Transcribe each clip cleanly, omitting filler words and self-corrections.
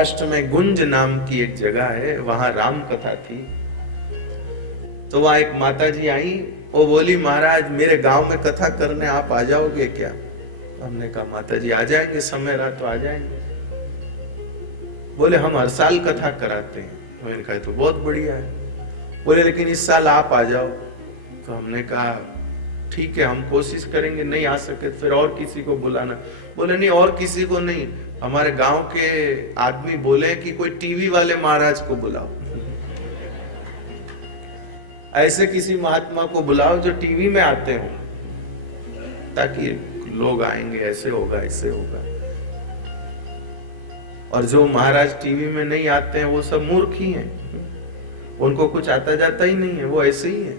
महाराष्ट्र में गुंज नाम की एक जगह है, वहां राम कथा थी। तो वहां एक माता जी आई, वो बोली महाराज मेरे गांव में कथा करने आप आ जाओगे क्या? हमने कहा माता जी आ जाएंगे, समय रहा तो आ जाएंगे। बोले हम हर साल कथा कराते हैं। मैंने कहा तो बहुत बढ़िया है। बोले लेकिन इस साल आप आ जाओ। तो हमने कहा ठीक है हम कोशिश करेंगे, नहीं आ सके फिर और किसी को बुलाना। बोले नहीं और किसी को नहीं, हमारे गांव के आदमी बोले कि कोई टीवी वाले महाराज को बुलाओ, ऐसे किसी महात्मा को बुलाओ जो टीवी में आते हो, ताकि लोग आएंगे, ऐसे होगा ऐसे होगा। और जो महाराज टीवी में नहीं आते हैं वो सब मूर्ख ही हैं, उनको कुछ आता जाता ही नहीं है, वो ऐसे ही है।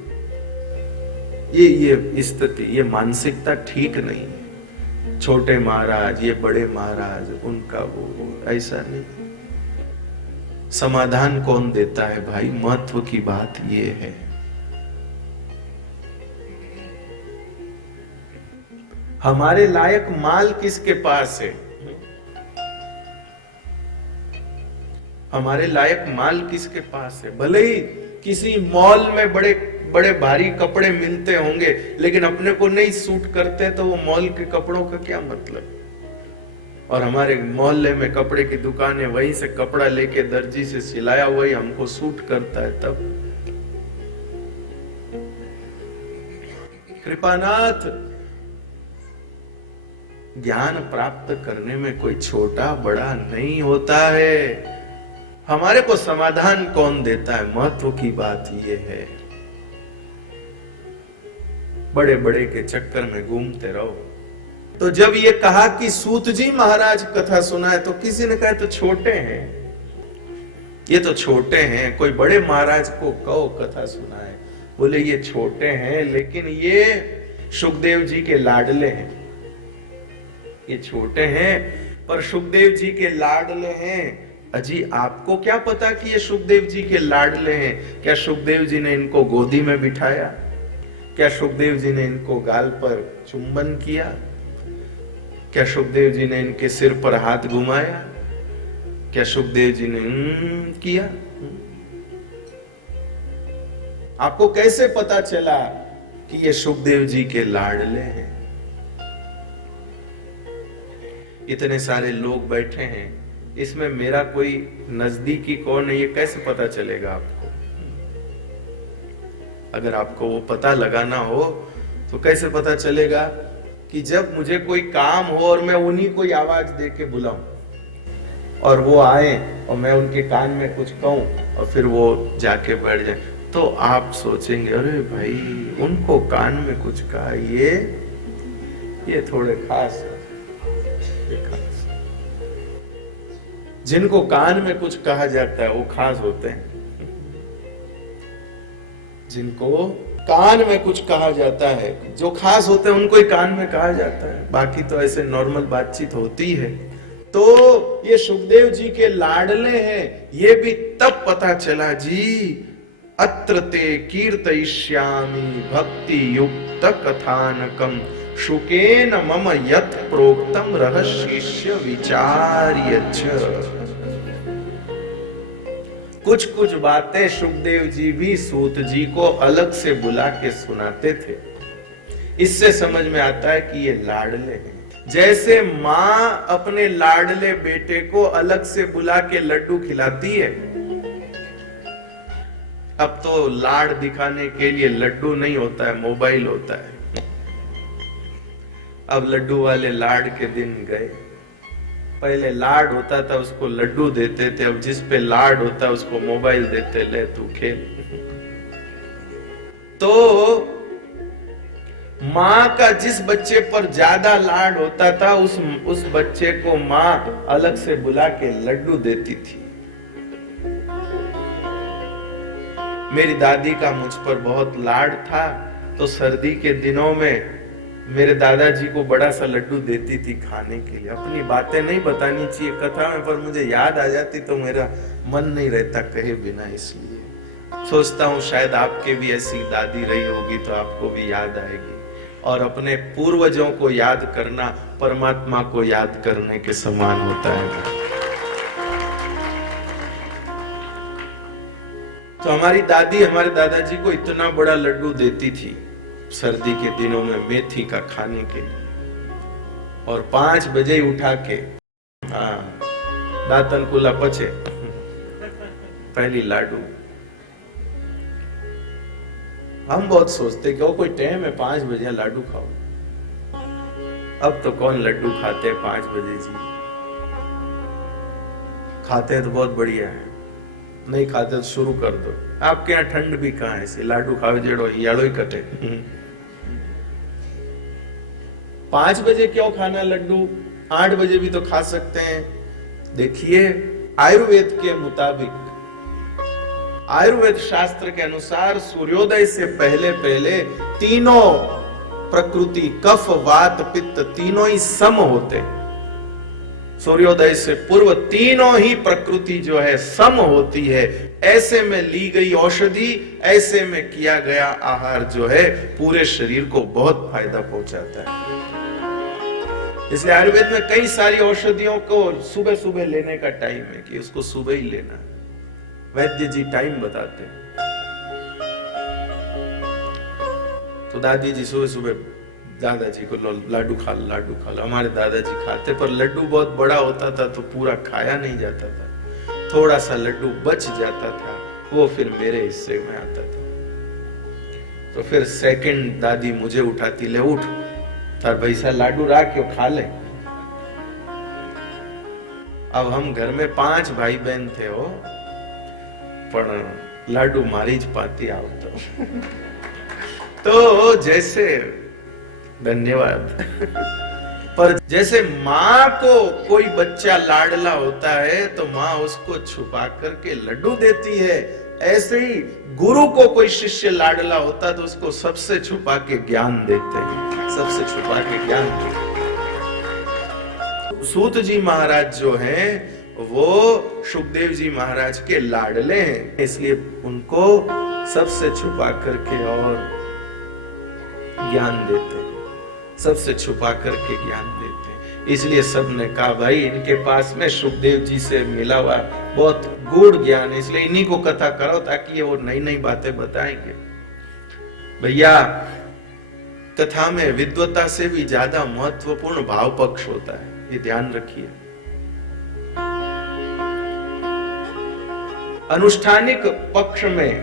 ये स्थिति, ये मानसिकता ठीक नहीं है। छोटे महाराज, ये बड़े महाराज, उनका वो ऐसा नहीं। समाधान कौन देता है भाई? महत्व की बात ये है। हमारे लायक माल किसके पास है? हमारे लायक माल किसके पास है? भले ही किसी मॉल में बड़े बड़े भारी कपड़े मिलते होंगे, लेकिन अपने को नहीं सूट करते तो वो मॉल के कपड़ों का क्या मतलब? और हमारे मोहल्ले में कपड़े की दुकान है, वहीं से कपड़ा लेके दर्जी से सिलाया वही हमको सूट करता है। तब कृपानाथ, ज्ञान प्राप्त करने में कोई छोटा बड़ा नहीं होता है। हमारे को समाधान कौन देता है? महत्व की बात यह है। बड़े बड़े के चक्कर में घूमते रहो। तो जब ये कहा कि सूत जी महाराज कथा सुनाए, तो किसी ने कहा तो छोटे हैं, ये तो छोटे हैं, कोई बड़े महाराज को कहो कथा सुनाए। बोले ये छोटे हैं लेकिन ये सुखदेव जी के लाडले हैं। ये छोटे हैं पर सुखदेव जी के लाडले हैं। अजी आपको क्या पता कि ये सुखदेव जी के लाडले हैं? क्या सुखदेव जी ने इनको गोदी में बिठाया? क्या सुखदेव जी ने इनको गाल पर चुंबन किया? क्या सुखदेव जी ने इनके सिर पर हाथ घुमाया? क्या सुखदेव जी ने किया? आपको कैसे पता चला कि ये सुखदेव जी के लाडले हैं? इतने सारे लोग बैठे हैं, इसमें मेरा कोई नजदीकी कौन है ये कैसे पता चलेगा आपको? अगर आपको वो पता लगाना हो तो कैसे पता चलेगा कि जब मुझे कोई काम हो और मैं उन्हीं को आवाज दे के बुलाऊं और वो आए और मैं उनके कान में कुछ कहूं और फिर वो जाके बैठ जाए, तो आप सोचेंगे अरे भाई उनको कान में कुछ कहा, ये थोड़े खास है। जिनको कान में कुछ कहा जाता है वो खास होते हैं। जिनको कान में कुछ कहा जाता है, जो खास होते हैं उनको ही कान में कहा जाता है, बाकी तो ऐसे नॉर्मल बातचीत होती है। तो ये सुखदेव जी के लाडले हैं, ये भी तब पता चला जी। अत्र ते कीर्तयिष्यामि भक्ति युक्त कथानकम शुकेन मम यत् प्रोक्तम रहस्यस्य विचार्य च। कुछ कुछ बातें सुखदेव जी भी सूत जी को अलग से बुला के सुनाते थे। इससे समझ में आता है कि ये लाडले हैं। जैसे माँ अपने लाडले बेटे को अलग से बुला के लड्डू खिलाती है। अब तो लाड दिखाने के लिए लड्डू नहीं होता है, मोबाइल होता है। अब लड्डू वाले लाड के दिन गए। पहले लाड होता था उसको लड्डू देते थे, अब जिस पे लाड होता है उसको मोबाइल देते, ले तू खेल। तो माँ का जिस बच्चे पर ज्यादा लाड होता था उस बच्चे को माँ अलग से बुला के लड्डू देती थी। मेरी दादी का मुझ पर बहुत लाड था, तो सर्दी के दिनों में मेरे दादाजी को बड़ा सा लड्डू देती थी खाने के लिए। अपनी बातें नहीं बतानी चाहिए कथा में, पर मुझे याद आ जाती तो मेरा मन नहीं रहता कहे बिना, इसलिए सोचता हूँ शायद आपके भी ऐसी दादी रही होगी तो आपको भी याद आएगी। और अपने पूर्वजों को याद करना परमात्मा को याद करने के समान होता है। तो हमारी दादी हमारे दादाजी को इतना बड़ा लड्डू देती थी सर्दी के दिनों में मेथी का खाने के लिए, और 5 बजे उठा के दातन कुला पचे पहली लाडू। हम बहुत सोचते कि वो कोई टाइम है 5 बजे लाडू खाओ। अब तो कौन लड्डू खाते हैं 5 बजे जी, खाते हैं तो बहुत बढ़िया है, नहीं खाते तो शुरू कर दो। आपके यहाँ ठंड भी कहाँ है, ऐसे लाडू खावे जेड़ो याड़ो ही कटे। 5 बजे क्यों खाना लड्डू, 8 बजे भी तो खा सकते हैं। देखिए आयुर्वेद के मुताबिक, आयुर्वेद शास्त्र के अनुसार सूर्योदय से पहले पहले तीनों प्रकृति कफ वात पित्त तीनों ही सम होते। सूर्योदय से पूर्व तीनों ही प्रकृति जो है सम होती है। ऐसे में ली गई औषधि, ऐसे में किया गया आहार जो है पूरे शरीर को बहुत फायदा पहुंचाता है। इसलिए आयुर्वेद में कई सारी औषधियों को सुबह सुबह लेने का टाइम है कि उसको सुबह ही लेना है। वैद्य जी टाइम बताते हैं। तो दादी जी सुबह सुबह दादाजी को लाडू खा लो, लाडू खा लो। हमारे दादाजी खाते, पर लड्डू बहुत बड़ा होता था तो पूरा खाया नहीं जाता था, थोड़ा सा लड्डू बच जाता था, वो फिर मेरे हिस्से में आता था। तो फिर सेकंड दादी मुझे उठाती, ले उठ तार भैसा लाडू राख क्यों खा ले। अब हम घर में 5 भाई बहन थे हो, पर लाडू मारी ज पाती आवतो। तो जैसे धन्यवाद। पर जैसे माँ को कोई बच्चा लाडला होता है तो माँ उसको छुपा करके लड्डू देती है, ऐसे ही गुरु को कोई शिष्य लाडला होता तो उसको सबसे छुपा के ज्ञान देते हैं, सबसे छुपा के ज्ञान देते हैं। सूत जी महाराज जो हैं वो सुखदेव जी महाराज के लाडले हैं, इसलिए उनको सबसे छुपा करके और ज्ञान देते हैं, सबसे छुपा करके ज्ञान देते हैं। इसलिए सबने कहा भाई इनके पास में सुखदेव जी से मिला हुआ बहुत गूढ़ ज्ञान है, इसलिए इन्हीं को कथा करो ताकि ये वो नई नई बातें बताएंगे। भैया कथा में विद्वता से भी ज्यादा महत्वपूर्ण भाव पक्ष होता है, ये ध्यान रखिए। अनुष्ठानिक पक्ष में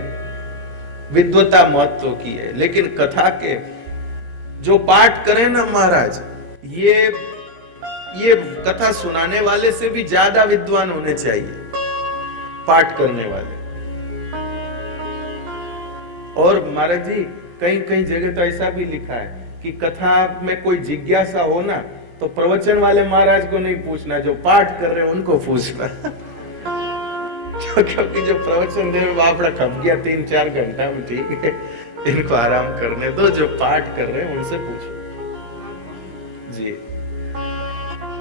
विद्वता महत्व की है, लेकिन कथा के जो पाठ करें ना महाराज, ये कथा सुनाने वाले से भी ज्यादा विद्वान होने चाहिए, पाठ करने वाले। और महाराज जी कहीं कहीं जगह तो ऐसा भी लिखा है कि कथा में कोई जिज्ञासा हो ना तो प्रवचन वाले महाराज को नहीं पूछना, जो पाठ कर रहे हैं उनको पूछना। क्योंकि जो प्रवचन दे रहे आपड़ा खप गया 3-4 घंटा में, ठीक है इनको आराम करने दो, जो पाठ कर रहे हैं उनसे पूछो जी।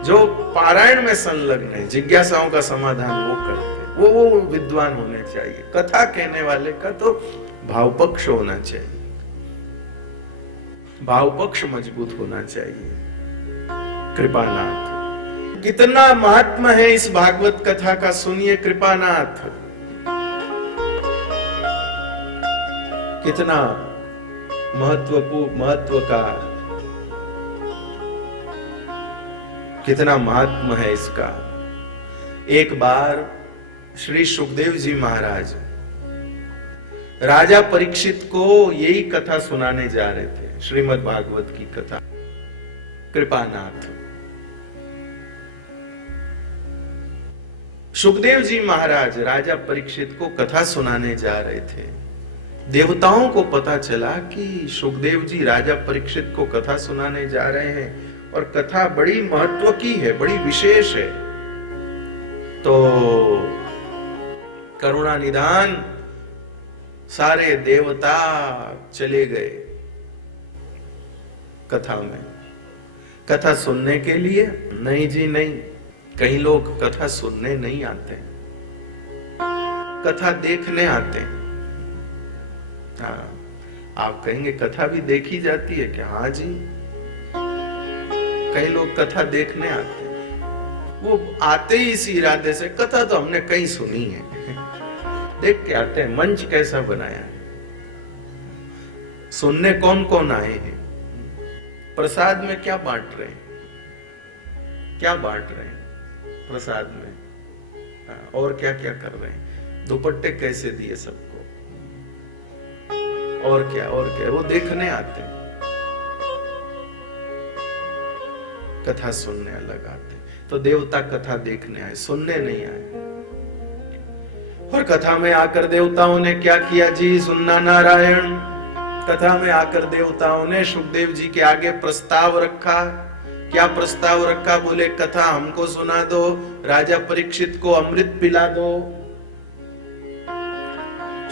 जो पारायण में संलग्न है, जिज्ञासाओं का समाधान वो करते हैं, वो विद्वान होने चाहिए। कथा कहने वाले का तो भाव पक्ष होना चाहिए, भाव पक्ष मजबूत होना चाहिए। कृपानाथ, कितना महात्मा है इस भागवत कथा का, सुनिए कृपानाथ। कितना महत्व का, कितना महात्मा है इसका। एक बार श्री सुखदेव जी महाराज राजा परीक्षित को यही कथा सुनाने जा रहे थे, श्रीमद् भागवत की कथा। कृपानाथ, सुखदेव जी महाराज राजा परीक्षित को कथा सुनाने जा रहे थे। देवताओं को पता चला कि सुखदेव जी राजा परीक्षित को कथा सुनाने जा रहे हैं और कथा बड़ी महत्व की है, बड़ी विशेष है। तो करुणा निधान सारे देवता चले गए कथा में, कथा सुनने के लिए। नहीं जी नहीं, कई लोग कथा सुनने नहीं आते, कथा देखने आते हैं। हाँ, आप कहेंगे कथा भी देखी जाती है क्या? हाँ जी, कई लोग कथा देखने आते हैं। वो आते ही इस इरादे से, कथा तो हमने कहीं सुनी है, देख के आते हैं मंच कैसा बनाया है, सुनने कौन कौन आए हैं, प्रसाद में क्या बांट रहे हैं, क्या बांट रहे हैं प्रसाद में, और क्या क्या कर रहे हैं, दुपट्टे कैसे दिए सबको, और क्या वो देखने आते हैं। कथा सुनने अलग आते, तो देवता कथा देखने आए, सुनने नहीं आए। और कथा में आकर देवताओं ने क्या किया जी, सुनना नारायण। कथा में आकर देवताओं ने सुखदेव जी के आगे प्रस्ताव रखा। क्या प्रस्ताव रखा? बोले कथा हमको सुना दो, राजा परीक्षित को अमृत पिला दो।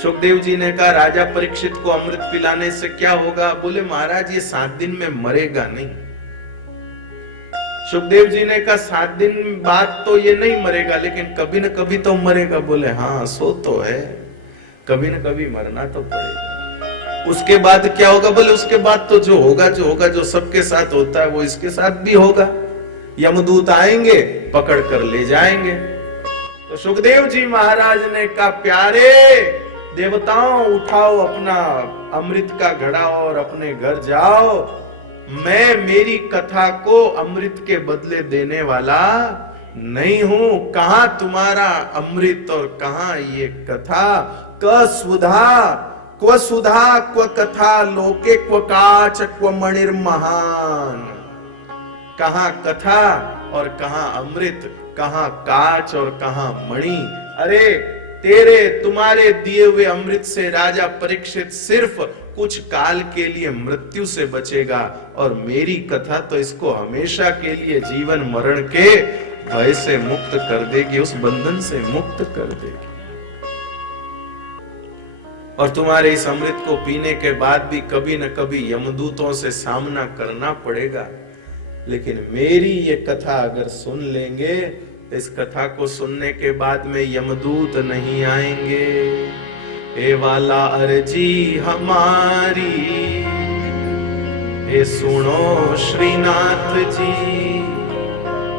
सुखदेव जी ने कहा राजा परीक्षित को अमृत पिलाने से क्या होगा? बोले महाराज ये 7 दिन में मरेगा नहीं। सुखदेव जी ने कहा 7 दिन बाद तो ये नहीं मरेगा, लेकिन कभी न कभी तो मरेगा। बोले हाँ सो तो है, कभी न कभी मरना तो पड़ेगा। उसके बाद क्या होगा? बोले उसके बाद तो जो होगा जो सबके साथ होता है वो इसके साथ भी होगा। यमदूत आएंगे, पकड़ कर ले जाएंगे। तो सुखदेव जी महाराज ने कहा प्यारे देवताओं, उठाओ अपना अमृत का घड़ा और अपने घर जाओ। मैं मेरी कथा को अमृत के बदले देने वाला नहीं हूं। कहां तुम्हारा अमृत और कहां ये कथा? क सुधा क्व कथा लोके क्व काच क्व मणिर महान। कहां कथा और कहां अमृत, कहां काच और कहां मणि। अरे तुम्हारे दिए हुए अमृत से राजा परीक्षित सिर्फ कुछ काल के लिए मृत्यु से बचेगा, और मेरी कथा तो इसको हमेशा के लिए जीवन मरण के भय से मुक्त कर देगी, उस बंधन से मुक्त कर देगी। और तुम्हारे इस अमृत को पीने के बाद भी कभी न कभी यमदूतों से सामना करना पड़ेगा, लेकिन मेरी ये कथा अगर सुन लेंगे, इस कथा को सुनने के बाद में यमदूत नहीं आएंगे। ए वाला अर्जी हमारी, ए सुनो श्रीनाथ जी,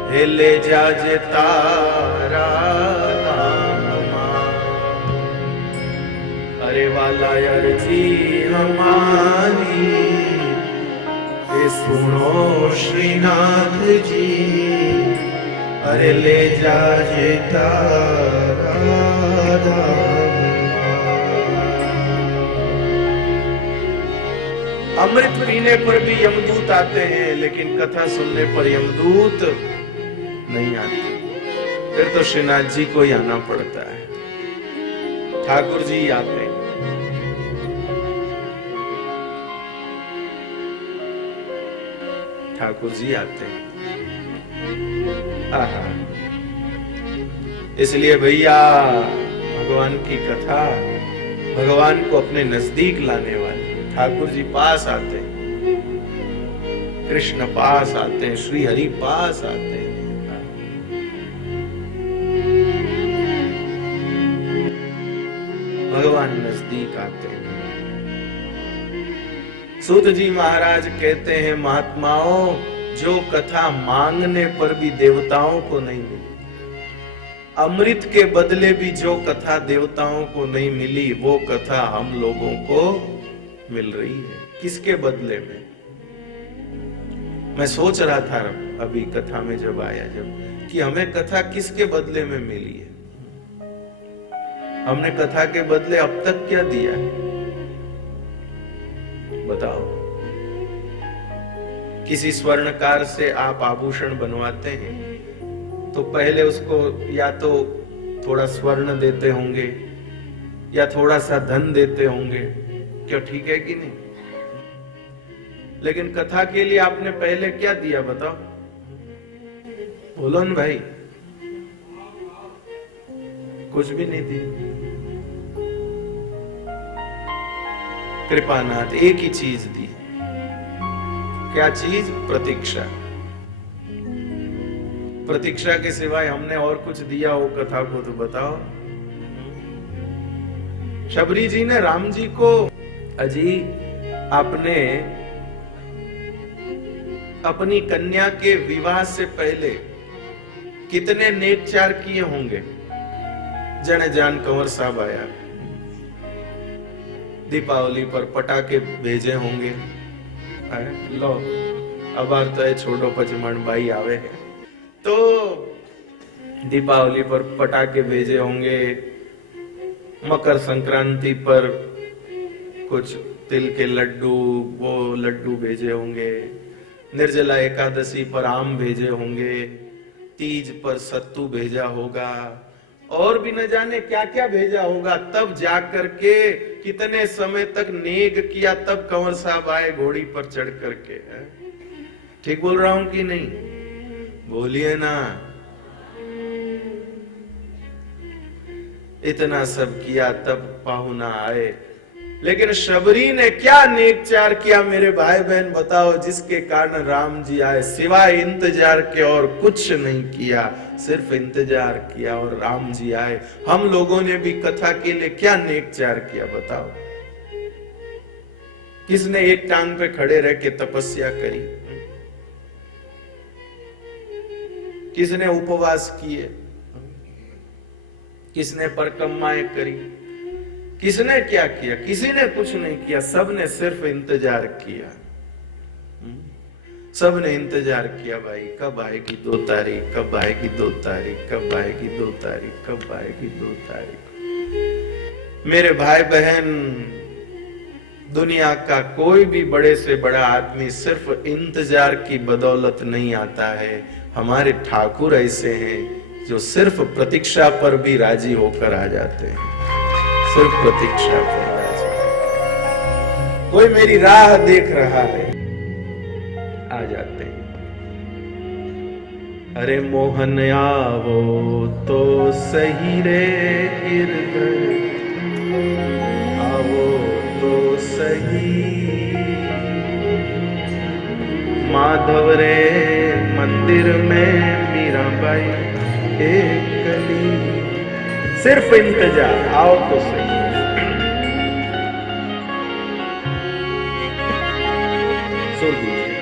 हे ले जाजे तारा नामा। अरे वाला अर्जी हमारी, ए सुनो श्रीनाथ जी, अरे ले जाजे तारा नामा। अमृत पीने पर भी यमदूत आते हैं, लेकिन कथा सुनने पर यमदूत नहीं आते। फिर तो श्रीनाथ जी को ही आना पड़ता है, ठाकुर जी आते हैं। ठाकुर जी आते हैं। आहा, इसलिए भैया भगवान की कथा भगवान को अपने नजदीक लाने वाली। ठाकुर जी पास आते हैं, कृष्ण पास आते हैं, श्री हरि पास आते हैं। भगवान नजदीक आते हैं। सूत जी महाराज कहते हैं महात्माओं, जो कथा मांगने पर भी देवताओं को नहीं मिली, अमृत के बदले भी जो कथा देवताओं को नहीं मिली, वो कथा हम लोगों को मिल रही है। किसके बदले में? मैं सोच रहा था अभी कथा में जब आया, जब कि हमें कथा किसके बदले में मिली है। हमने कथा के बदले अब तक क्या दिया है बताओ। किसी स्वर्णकार से आप आभूषण बनवाते हैं तो पहले उसको या तो थोड़ा स्वर्ण देते होंगे या थोड़ा सा धन देते होंगे, क्या ठीक है कि नहीं? लेकिन कथा के लिए आपने पहले क्या दिया बताओ, बोलो न भाई। कुछ भी नहीं दिया। कृपानाथ एक ही चीज दी। क्या चीज? प्रतीक्षा। प्रतीक्षा के सिवाय हमने और कुछ दिया हो कथा को तो बताओ। शबरी जी ने राम जी को, अजी आपने अपनी कन्या के विवाह से पहले कितने नेकचार किए होंगे? जन जान कंवर साहब आया, दीपावली पर पटाखे भेजे होंगे, लो अबार तो छोटो पचमण भाई आवे है तो दीपावली पर पटाखे भेजे होंगे, मकर संक्रांति पर कुछ तिल के लड्डू वो लड्डू भेजे होंगे, निर्जला एकादशी पर आम भेजे होंगे, तीज पर सत्तू भेजा होगा और भी न जाने क्या क्या भेजा होगा। तब जाकर के कितने समय तक नेग किया, तब कंवर साहब आए घोड़ी पर चढ़ करके। ठीक बोल रहा हूं कि नहीं? बोलिए ना। इतना सब किया तब पाहुना आए, लेकिन शबरी ने क्या नेकचार किया मेरे भाई बहन बताओ, जिसके कारण राम जी आए? सिवाय इंतजार के और कुछ नहीं किया, सिर्फ इंतजार किया और राम जी आए। हम लोगों ने भी कथा के लिए क्या नेकचार किया बताओ? किसने एक टांग पे खड़े रह के तपस्या करी? किसने उपवास किए? किसने परिक्रमाएं करी? किसने क्या किया? किसी ने कुछ नहीं किया, सबने सिर्फ इंतजार किया। सबने इंतजार किया भाई, कब आएगी 2 तारीख, कब आएगी 2 तारीख, कब आएगी 2 तारीख, कब आएगी 2 तारीख। मेरे भाई बहन, दुनिया का कोई भी बड़े से बड़ा आदमी सिर्फ इंतजार की बदौलत नहीं आता है। हमारे ठाकुर ऐसे हैं जो सिर्फ प्रतीक्षा पर भी राजी होकर आ जाते हैं, सिर्फ प्रतीक्षा पर राजी। कोई मेरी राह देख रहा है, आ जाते हैं। अरे मोहन आवो तो सही रे गिरधर, आवो तो सही। माधव रे मंदिर में मीराबाई एक कली, सिर्फ इंतजार, आओ तो सही। सुर दीजिए।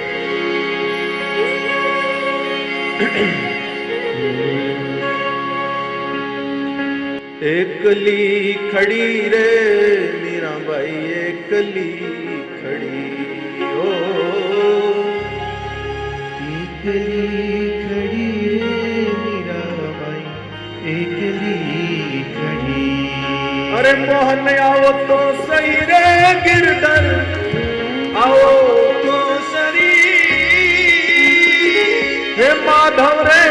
एकली खड़ी रे मीराबाई, एकली खड़ी ओ, एकली खड़ी रे मीराबाई, एकली खड़ी। अरे मोहन आओ तो सही रे गिरधर, आओ तो सही। हे माधव रे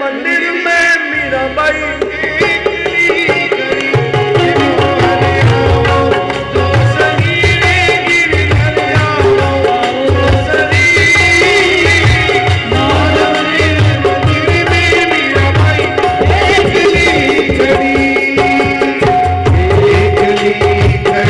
मंदिर में मीराबाई एकली खड़ी। तो सही रे गिरधर, आओ तो सही। माधव रे मंदिर में मीराबाई एकली खड़ी। खड़ी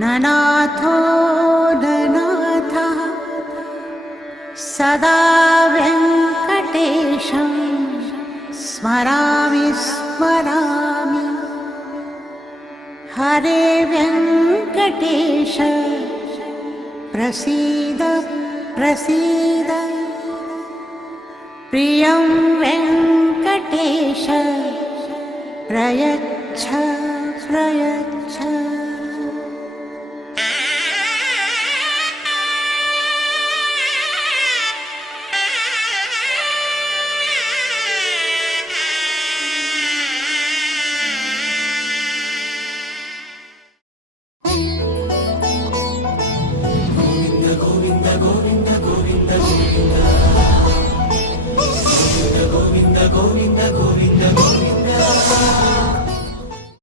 ननाथो ननाथः सदा वेङ्कटेशं स्मरामि स्मरामि। हरे वेङ्कटेश प्रसीद प्रसीद। प्रियं वेङ्कटेश प्रयच्छ प्रयच्छ।